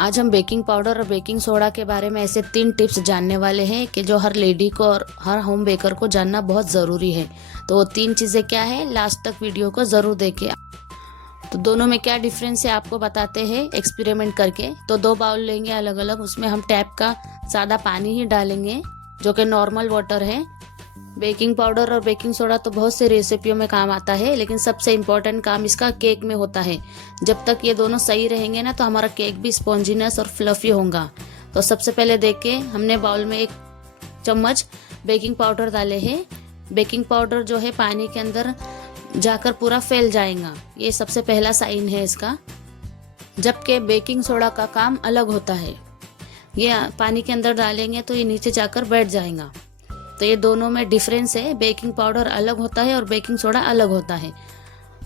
आज हम baking powder और बेकिंग सोडा के बारे में ऐसे 3 टिप्स जानने वाले हैं कि जो हर लेडी को और हर होम बेकर को जानना बहुत ज़रूरी है। तो वो 3 चीज़ें क्या है, लास्ट तक वीडियो को ज़रूर देखें। तो दोनों में क्या डिफरेंस है आपको बताते हैं एक्सपेरिमेंट करके। तो 2 बाउल लेंगे अलग अलग, उसमें हम टैप का सादा पानी ही डालेंगे जो कि नॉर्मल वाटर है। बेकिंग पाउडर और बेकिंग सोडा तो बहुत से रेसिपियों में काम आता है, लेकिन सबसे इम्पोर्टेंट काम इसका केक में होता है। जब तक ये दोनों सही रहेंगे ना, तो हमारा केक भी स्पॉन्जीनेस और फ्लफी होगा। तो सबसे पहले देखिए, हमने बाउल में 1 चम्मच बेकिंग पाउडर डाले हैं। बेकिंग पाउडर जो है पानी के अंदर जाकर पूरा फैल जाएगा, ये सबसे पहला साइन है इसका। जबकि बेकिंग सोडा का काम अलग होता है, ये पानी के अंदर डालेंगे तो ये नीचे जाकर बैठ जाएगा। तो ये दोनों में डिफरेंस है, बेकिंग पाउडर अलग होता है और बेकिंग सोडा अलग होता है।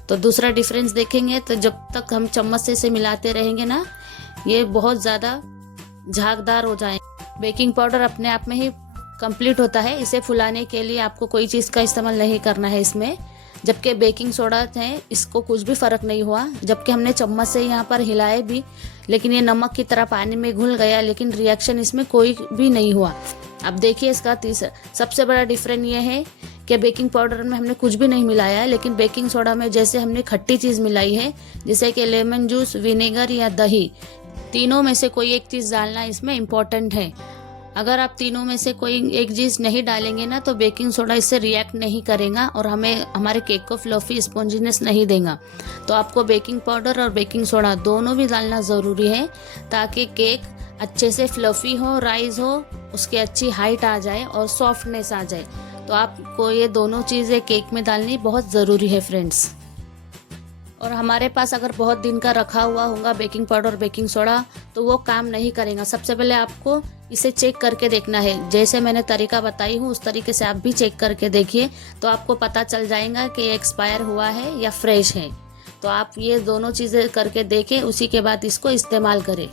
तो दूसरा डिफरेंस देखेंगे तो जब तक हम चम्मच से इसे मिलाते रहेंगे ना, ये बहुत ज़्यादा झागदार हो जाएगा। बेकिंग पाउडर अपने आप में ही कंप्लीट होता है, इसे फुलाने के लिए आपको कोई चीज़ का इस्तेमाल नहीं करना है इसमें। जबकि बेकिंग सोडा है, इसको कुछ भी फ़र्क नहीं हुआ, जबकि हमने चम्मच से यहाँ पर हिलाए भी, लेकिन ये नमक की तरह पानी में घुल गया, लेकिन रिएक्शन इसमें कोई भी नहीं हुआ। अब देखिए इसका तीसरा सबसे बड़ा डिफरेंस ये है कि बेकिंग पाउडर में हमने कुछ भी नहीं मिलाया है, लेकिन बेकिंग सोडा में जैसे हमने खट्टी चीज़ मिलाई है, जैसे कि लेमन जूस, विनेगर या दही। तीनों में से कोई एक चीज़ डालना इसमें इम्पोर्टेंट है। अगर आप तीनों में से कोई एक चीज़ नहीं डालेंगे ना, तो बेकिंग सोडा इससे रिएक्ट नहीं करेगा और हमें हमारे केक को फ्लफी स्पॉन्जीनेस नहीं देगा। तो आपको बेकिंग पाउडर और बेकिंग सोडा दोनों भी डालना ज़रूरी है, ताकि केक अच्छे से फ्लफी हो, राइज हो, उसकी अच्छी हाइट आ जाए और सॉफ्टनेस आ जाए। तो आपको ये दोनों चीज़ें केक में डालनी बहुत ज़रूरी है फ्रेंड्स। और हमारे पास अगर बहुत दिन का रखा हुआ होगा बेकिंग पाउडर और बेकिंग सोडा, तो वो काम नहीं करेगा। सबसे पहले आपको इसे चेक करके देखना है, जैसे मैंने तरीका बताई हूँ उस तरीके से आप भी चेक करके देखिए, तो आपको पता चल जाएगा कि एक्सपायर हुआ है या फ्रेश है। तो आप ये दोनों चीज़ें करके देखें, उसी के बाद इसको इस्तेमाल करें।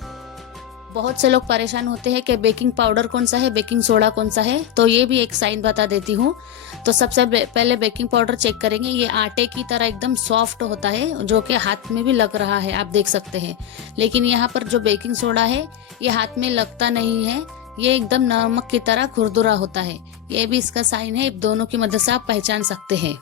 बहुत से लोग परेशान होते हैं कि बेकिंग पाउडर कौन सा है, बेकिंग सोडा कौन सा है। तो ये भी एक साइन बता देती हूँ। तो सबसे पहले बेकिंग पाउडर चेक करेंगे, ये आटे की तरह एकदम सॉफ्ट होता है, जो कि हाथ में भी लग रहा है, आप देख सकते हैं। लेकिन यहाँ पर जो बेकिंग सोडा है, ये हाथ में लगता नहीं है, ये एकदम नमक की तरह खुरदुरा होता है। ये भी इसका साइन है, दोनों की मदद से आप पहचान सकते हैं।